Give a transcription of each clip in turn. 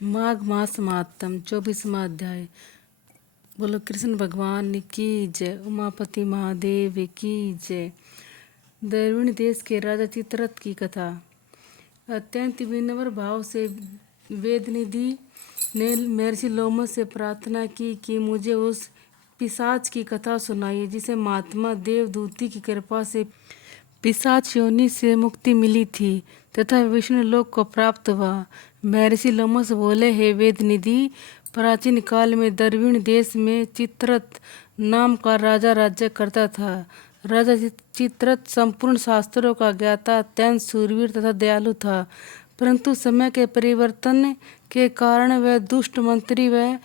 माघ मास महात्म 24वां अध्याय। बोलो कृष्ण भगवान की जय। उमापति महादेव की जय। द्रविड़ देश के राजा चित्ररथ की कथा। अत्यंत विनम्र भाव से वेदनिधि ने महर्षि लोमश से प्रार्थना की कि मुझे उस पिशाच की कथा सुनाइए जिसे महात्मा देवदूती की कृपा से पिशाच योनि से मुक्ति मिली थी तथा विष्णु लोक को प्राप्त हुआ। महर्षि लोमश बोले, हे वेदनिधि, प्राचीन काल में द्रविड़ देश में चित्ररथ नाम का राजा राज्य करता था। राजा चित्ररथ संपूर्ण शास्त्रों का ज्ञाता, अत्यंत शूरवीर तथा दयालु था, परंतु समय के परिवर्तन के कारण वह दुष्ट मंत्री व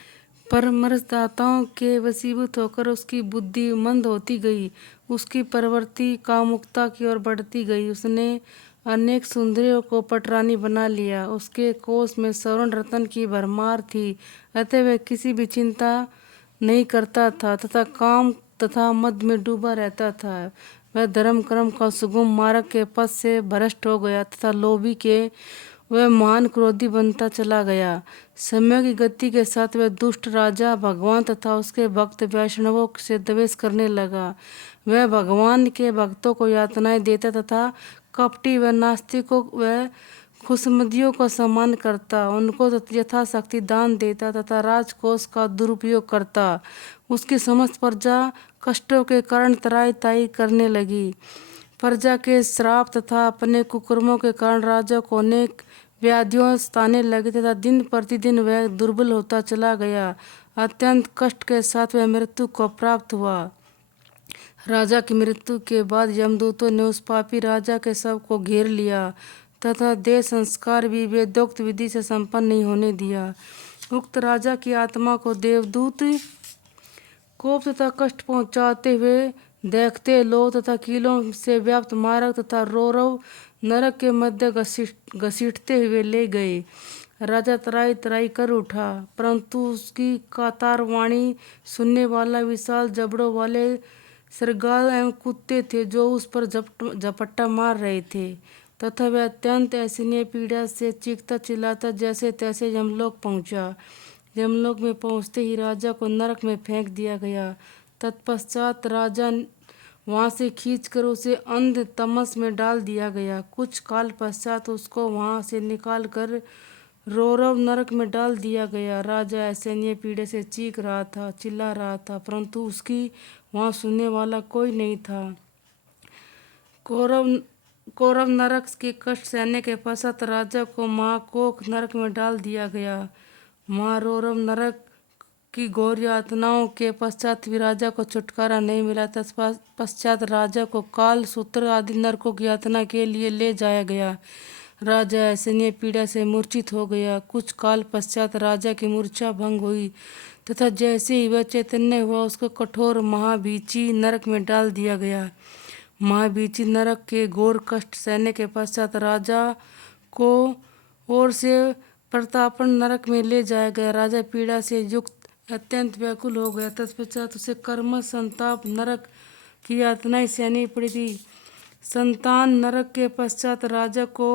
परामर्शदाताओं के वशीभूत होकर उसकी बुद्धि मंद होती गई। उसकी प्रवृत्ति कामुकता की ओर बढ़ती गई। उसने अनेक सुंदरियों को पटरानी बना लिया। उसके कोष में स्वर्ण रत्न की भरमार थी, अतः वह किसी भी चिंता नहीं करता था तथा काम तथा मद में डूबा रहता था। वह धर्म कर्म का सुगम मार्ग के पथ से भ्रष्ट हो गया तथा लोभी के वह महान क्रोधी बनता चला गया। समय की गति के साथ वह दुष्ट राजा भगवान तथा उसके भक्त वैष्णवों से द्वेष करने लगा। वह भगवान के भक्तों को यातनाएं देता तथा कपटी व नास्तिकों व खुशमदियों का सम्मान करता, उनको यथाशक्ति दान देता तथा राजकोष का दुरुपयोग करता। उसकी समस्त प्रजा कष्टों के कारण त्राहि ताहि करने लगी। प्रजा के श्राप तथा अपने कुकर्मों के कारण राजा को अनेक व्याधियों सताने लगी तथा दिन प्रतिदिन वह दुर्बल होता चला गया। अत्यंत कष्ट के साथ वह मृत्यु को प्राप्त हुआ। राजा की मृत्यु के बाद यमदूतों ने उस पापी राजा के शव को घेर लिया तथा देह संस्कार भी वेदोक्त विधि से संपन्न नहीं होने दिया। उक्त राजा की आत्मा को देवदूत कोप तथा कष्ट पहुंचाते हुए देखते लो तथा कीलों से व्याप्त मार्ग तथा रौरव नरक के मध्य घसीटते हुए ले गए। राजा तराई तराई कर उठा, परंतु उसकी कातार वाणी सुनने वाला विशाल जबड़ों वाले सरगाल एवं कुत्ते थे जो उस पर झपट्टा मार रहे थे तथा वह अत्यंत असहनीय पीड़ा से चीखता चिल्लाता जैसे तैसे यमलोक पहुंचा। यमलोक में पहुंचते ही राजा को नरक में फेंक दिया गया। तत्पश्चात राजा वहां से खींचकर उसे अंध तमस में डाल दिया गया। कुछ काल पश्चात उसको वहां से निकालकर रौरव नरक में डाल दिया गया। राजा असहनीय पीड़े से चीख रहा था, चिल्ला रहा था, परंतु उसकी वहां सुनने वाला कोई नहीं था। कौरव नरक के कष्ट सहने के पश्चात राजा को महाकोक नरक में डाल दिया गया। महारौरव नरक की घोर यातनाओं के पश्चात भी राजा को छुटकारा नहीं मिला। तत्पश्चात राजा को काल सूत्र आदि नरकों की यातना के लिए ले जाया गया। राजा असहनीय पीड़ा से मूर्छित हो गया। कुछ काल पश्चात राजा की मूर्छा भंग हुई तथा जैसे ही वह चैतन्य हुआ उसको कठोर महाबीची नरक में डाल दिया गया। महाबीची नरक के घोर कष्ट सहने के पश्चात राजा को ओर से प्रतापन नरक में ले जाया गया। राजा पीड़ा से युक्त अत्यंत व्याकुल हो गया। तत्पश्चात उसे कर्म संताप नरक की यातनाएं सहनी पड़ी थी। संतान नरक के पश्चात राजा को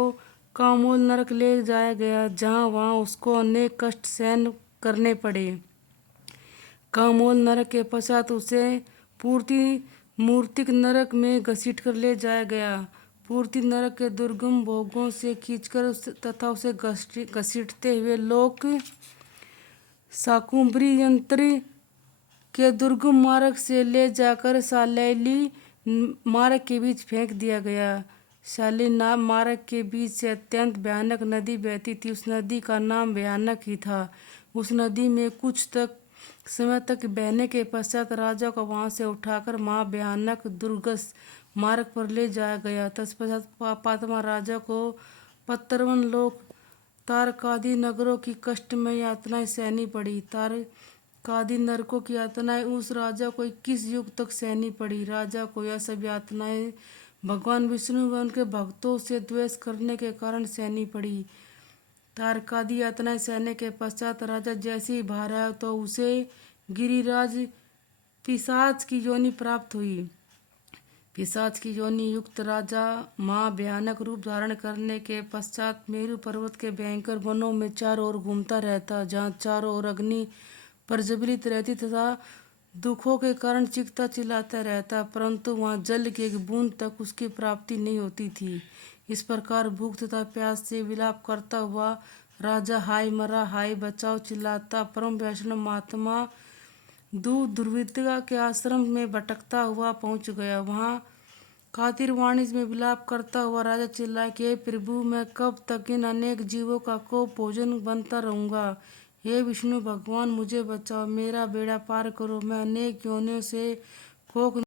कामोल नरक ले जाया गया, जहाँ वहाँ उसको अनेक कष्ट सहन करने पड़े। कामोल नरक के पश्चात उसे पूर्ति मूर्तिक नरक में घसीटकर ले जाया गया। पूर्ति नरक के दुर्गम भोगों से खींचकर तथा उसे घसीटते हुए लोक शाकुंभरी यंत्र के दुर्गम मार्ग से ले जाकर शालैली मार्ग के बीच फेंक दिया गया। शाली मार्ग के बीच से अत्यंत भयानक नदी बहती थी। उस नदी का नाम भयानक ही था। उस नदी में कुछ तक समय तक बहने के पश्चात राजा को वहां से उठाकर महाभयानक दुर्गस मार्ग पर ले जाया गया। तत्पश्चात पापात्मा राजा को पत्तरवन लोक तारकादि नगरों की कष्टमय यातनाएं सहनी पड़ी। तारकादि नरकों की यातनाएं उस राजा को 21 युग तक सहनी पड़ी। राजा को यह सब यातनाएं भगवान विष्णु व उनके भक्तों से द्वेष करने के कारण सहनी पड़ी। तारकादि यातनाएं सहने के पश्चात राजा जैसे ही बाहर आया तो उसे गिरिराज पिशाच की योनि प्राप्त हुई। पिशाच की योनि युक्त राजा माँ भयानक रूप धारण करने के पश्चात मेरु पर्वत के भयंकर वनों में चारों ओर घूमता रहता, जहाँ चारों ओर अग्नि प्रज्वलित रहती तथा दुखों के कारण चीखता चिल्लाता रहता, परंतु वहाँ जल की एक बूंद तक उसकी प्राप्ति नहीं होती थी। इस प्रकार भूख तथा प्यास से विलाप करता हुआ राजा हाय मरा हाय बचाओ चिल्लाता परम वैष्णव महात्मा दूर दुर्वृत्ता के आश्रम में भटकता हुआ पहुंच गया। वहां कातिर वाणी में विलाप करता हुआ राजा चिल्लाया कि हे प्रभु, मैं कब तक इन अनेक जीवों का को भोजन बनता रहूंगा। हे विष्णु भगवान, मुझे बचाओ, मेरा बेड़ा पार करो, मैं अनेक योनियों से कोक